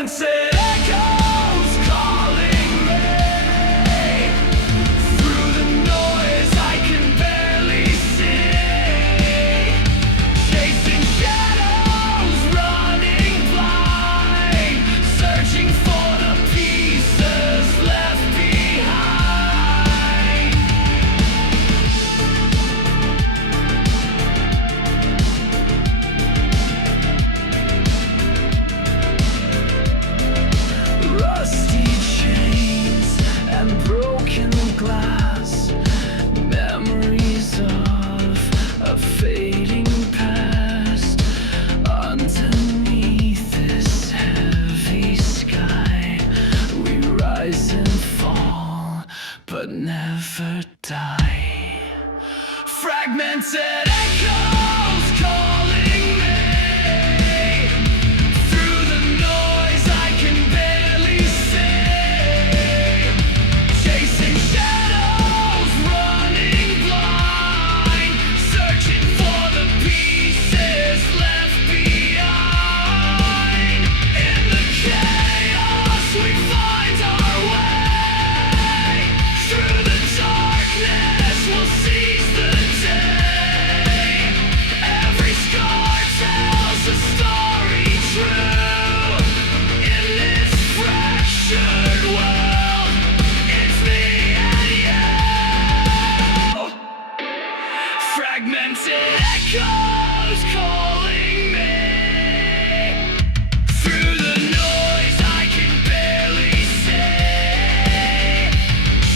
Fragmented echoes calling me. Through the noise I can barely see. Chasing shadows, running blind, searching for the pieces left behind. Rusty chains and broken glass, memories of a fading past. Underneath this heavy sky, we rise and fall, but never die. Fragmented echoes calling me. Through the noise I can barely see. Chasing shadows, running blind, searching for the pieces left behind. In the chaos we find our way. Through the darkness we'll seize the day. Every scar tells a story true. In this fractured world, it's me and you. Fragmented echoes calling me. Through the noise I can barely see.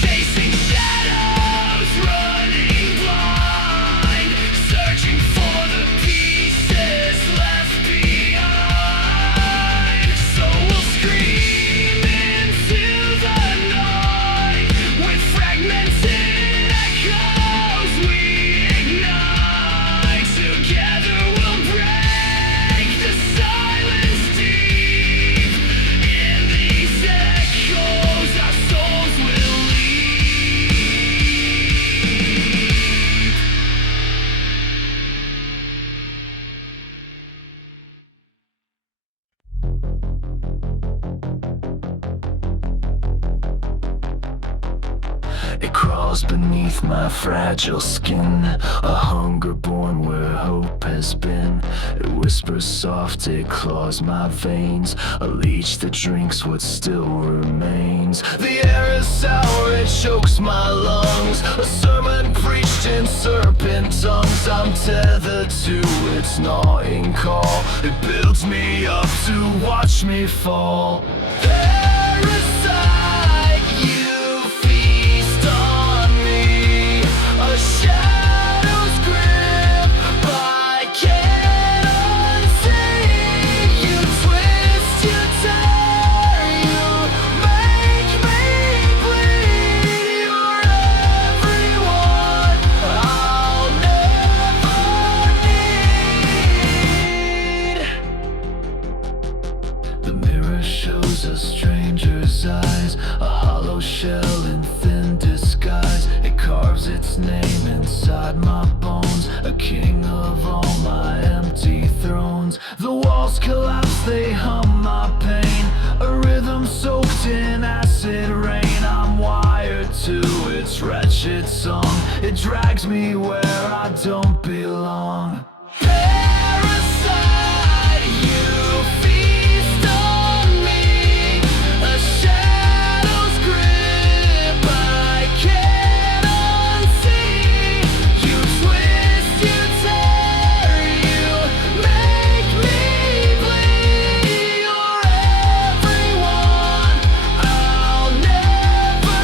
Chasing shadows, running blind, searching for the pieces left behind. So we'll scream into the night. With fragmented echoes we ignite. Together we'll break the silence deep. In these echoes our souls will lead. It crawls beneath my fragile skin, a hunger born where hope has been. It whispers soft, it claws my veins, a leech that drinks what still remains. The air is sour, it chokes my lungs, a sermon preached in serpent tongues. I'm tethered to its gnawing call, it builds me up to watch me fall. Parasite, you feast on me, a shadow's grip I can't unsee. You twist, you tear, you make me bleed. You're everyone I'll never need. The mirror shows a stranger's eyes, a hollow shell in thin disguise. It carves its name inside my bones, a king of all my empty thrones. The walls collapse, they hum my pain, a rhythm soaked in acid rain. I'm wired to its wretched song, it drags me where I don't belong. Parasite, you feast on me, a shadow's grip I can't unsee. You twist, you tear, you make me bleed. You're everyone I'll never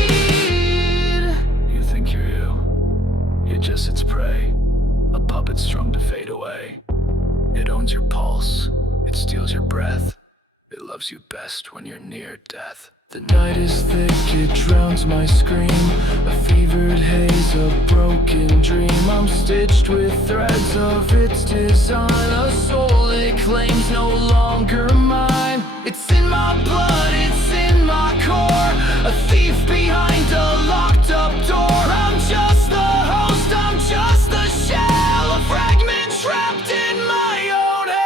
need. You think you're you, you're just its prey, a puppet strung to fade away. It owns your pulse, it steals your breath, it loves you best when you're near death. The night is thick, it drowns my scream, a fevered haze, a broken dream. I'm stitched with threads of its design, a soul it claims no longer mine. It's in my blood, it's in my core, a thief behind a locked up door. I'm just the host, I'm just the shell, a fragment trapped in my own head.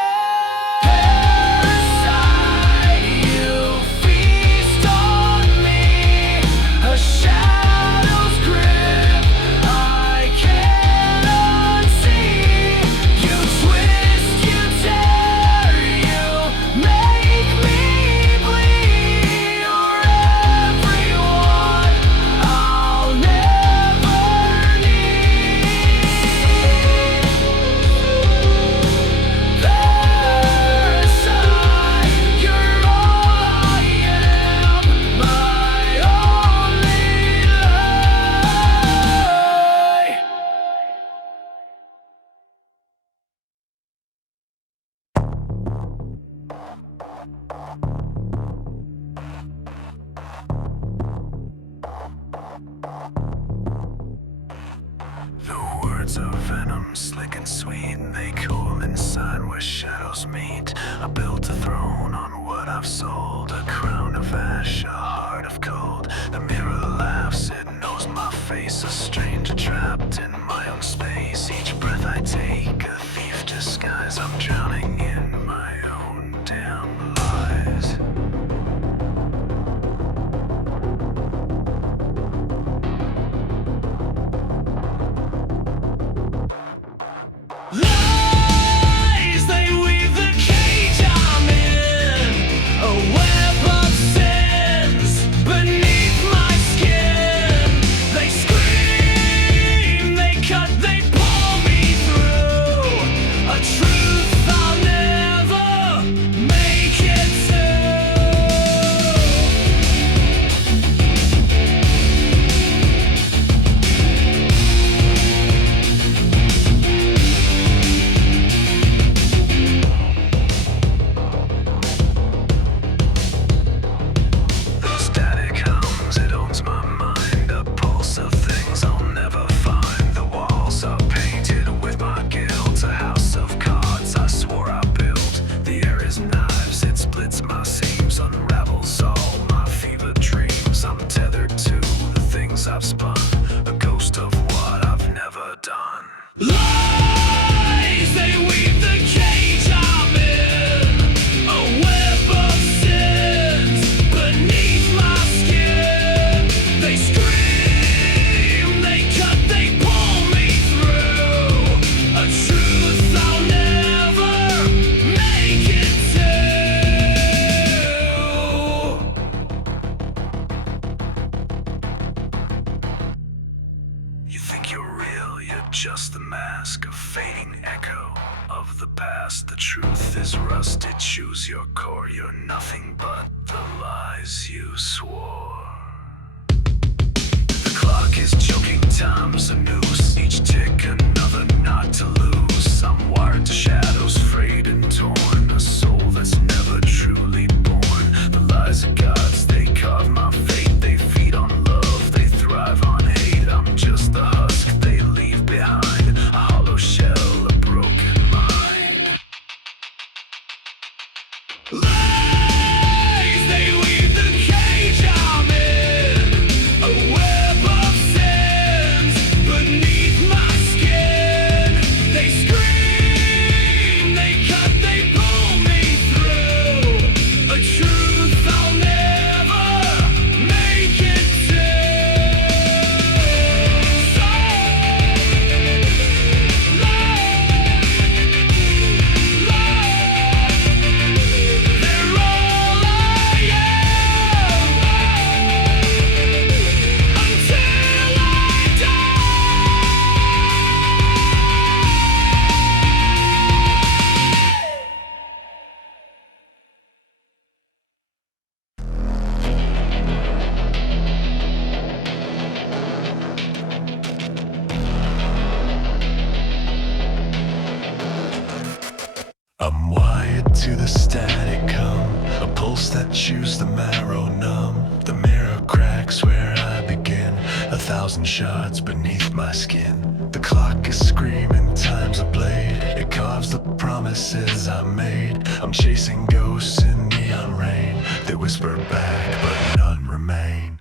words are venom, slick and sweet. They cool inside where shadows meet. I built a throne on what I've sold, a crown of ash, a heart of cold. The mirror laughs, it knows my face, a stranger trapped in my own space. Each breath I take, a thief disguise. I'm drowning in my own damn lies. Lies, they weave the cage I'm in, a web of sins beneath my skin. They scream, they cut, they pull me through a truth I'll never make it to. The static hums, it owns my mind, a pulse of things I'll never find. The walls are painted with my guilt, a house of cards I swore I built. The air is knives, it splits my seams, unravels all my fevered dreams. I'm tethered to the things I've spun, a ghost of what I've never done. Lies, they weave the cage I'm in, a web of sins beneath my skin. They scream, they cut, they pull me through a truth I'll never make it to. You think you're real, you're just the mask, a fading echo of the past. The truth is rusted, choose your core, you're nothing but the lies you swore. The clock is choking, time's a noose, each tick another knot to lose. I'm wired to shadows, frayed and torn, a soul that's never truly born. The lies of gods, they carve my fate, they feed on love, they thrive on hate. I'm just the husk they leave behind, a hollow shell, a broken mind. Lies, they weave the cage I'm in, a web of sins beneath my skin. They scream, they cut, they pull me through a truth I'll never make it to. They're all I am until I die. I'm wired to the static hum, a pulse that chews the marrow numb. The mirror cracks where I begin, 1,000 shards beneath my skin. The clock is screaming, time's a blade, it carves the promises I made. I'm chasing ghosts in neon rain, they whisper back but none remain.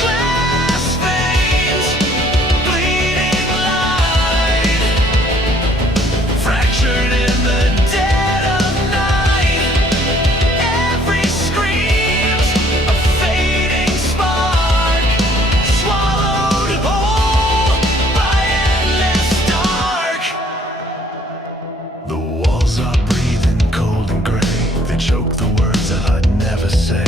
Glass veins, bleeding light, fractured in the dead of night. Every scream's a fading spark, swallowed whole by endless dark. The walls are breathing cold and gray, they choke the words that I'd never say.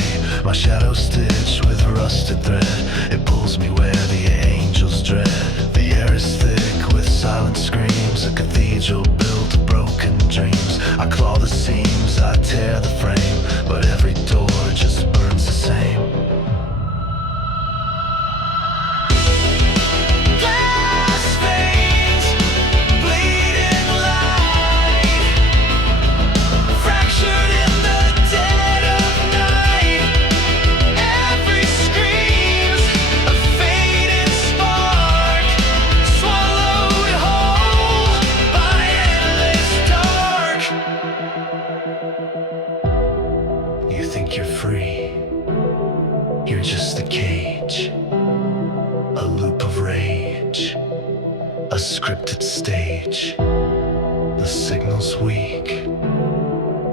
A scripted stage. The signal's weak.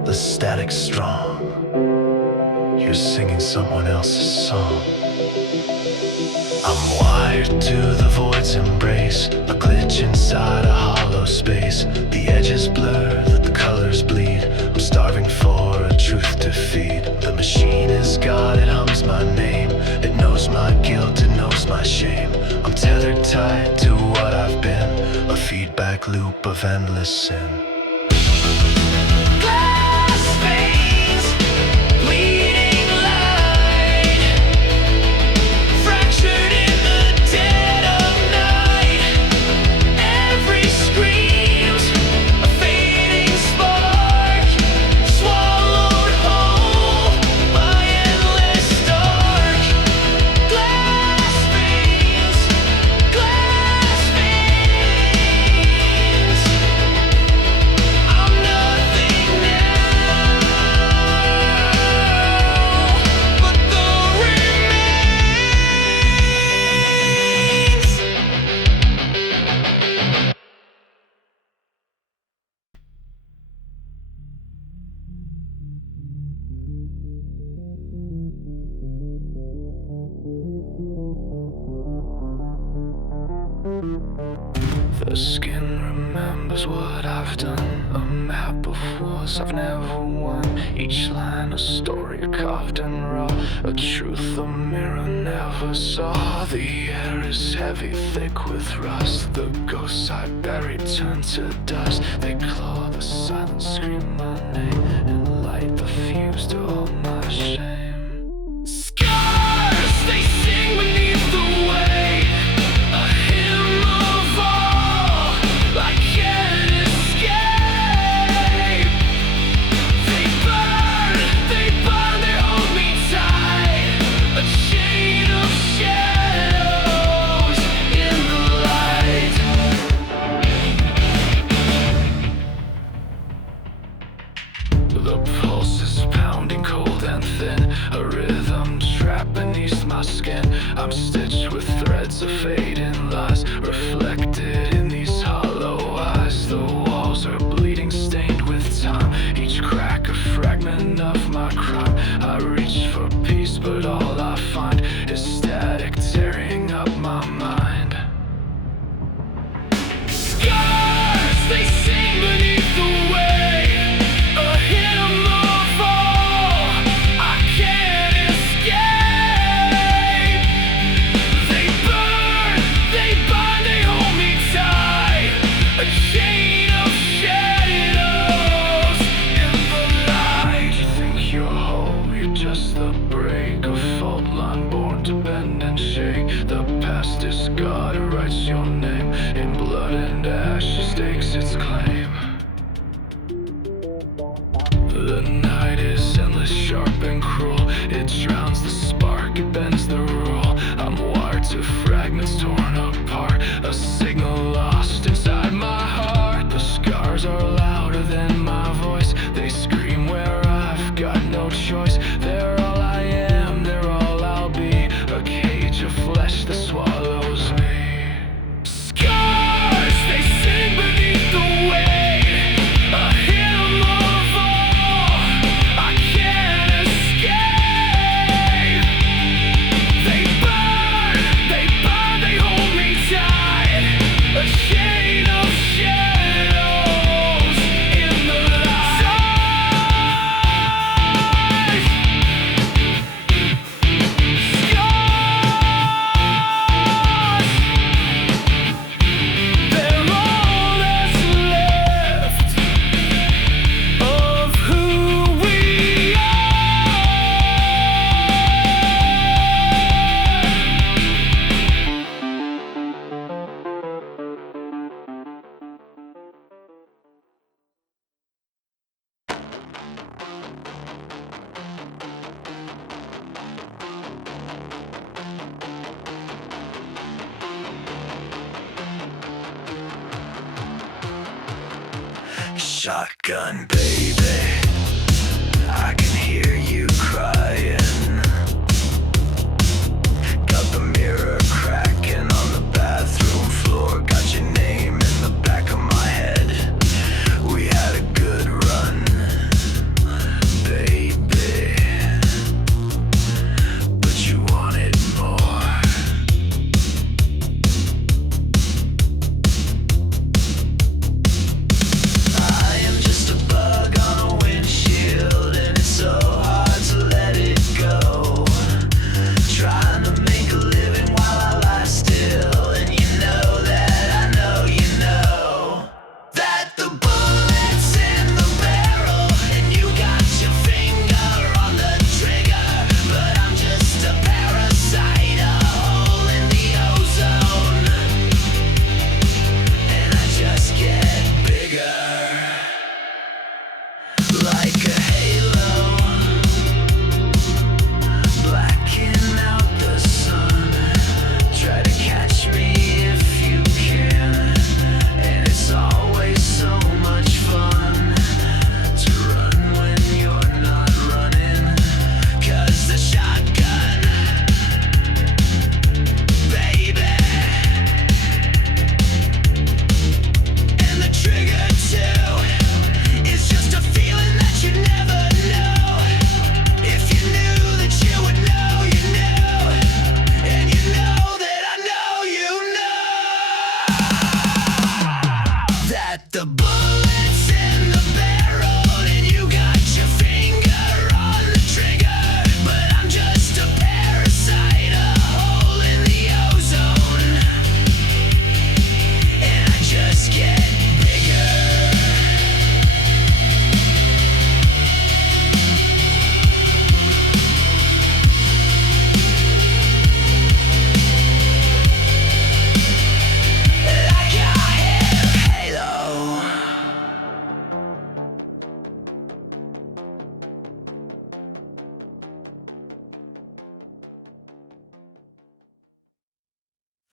The static's strong. You're singing someone else's song. I'm wired to the void's embrace. A glitch inside a hollow space. The edges blur, the colors bleed. I'm starving for a truth to feed. The machine is God, it hums my name. It knows my guilt, it knows my shame. I'm tethered tight to what I've been. A feedback loop of endless sin. Glass veins, bleeding light, fractured in the dead of night. Every scream's a fading spark, swallowed whole by endless dark. Glass veins, glass veins. I'm nothing now, but the remains. The skin remembers what I've done. A map of wars I've never won. Each line a story carved and raw. A truth a mirror never saw. The air is heavy, thick with rust. The ghosts I buried turn to dust. They claw the silence, scream my name, and light the fuse to all my shame. Scars, they sing beneath the weight. A hymn of all I can't escape. They burn, they hold me tight. A chain of shadows in the light. The pulse is pounding cold and thin. A rhythm trapped beneath my skin. I'm stitched with threads of fading lies, reflected in these hollow eyes. The walls are bleeding, stained with time. Each crack a fragment of my crime. I reach for peace, but all I find is static tearing up my mind. Scars, they sing beneath the weight. A hymn of all I can't escape. They burn, they bind, they hold me tight. A chain of shadows in the light. You think you're whole, you're just the break. A fault line born to bend and shake. The past is God, it writes your name. In blood and ash, it stakes its claim. The night is endless, sharp and cruel. It drowns the spark, it bends the rule. I'm wired to fragments torn apart. A signal lost inside my heart. The scars are louder than my voice. They scream where I've got no choice. They're all I am, they're all I'll be. A cage of flesh that swallows me. Scars, they sing beneath the weight. A hymn of all I can't escape. They burn, they hold me tight. A chain of shadows in the light. Scars, they're all that's left of who we Shotgun, baby, I can hear you crying.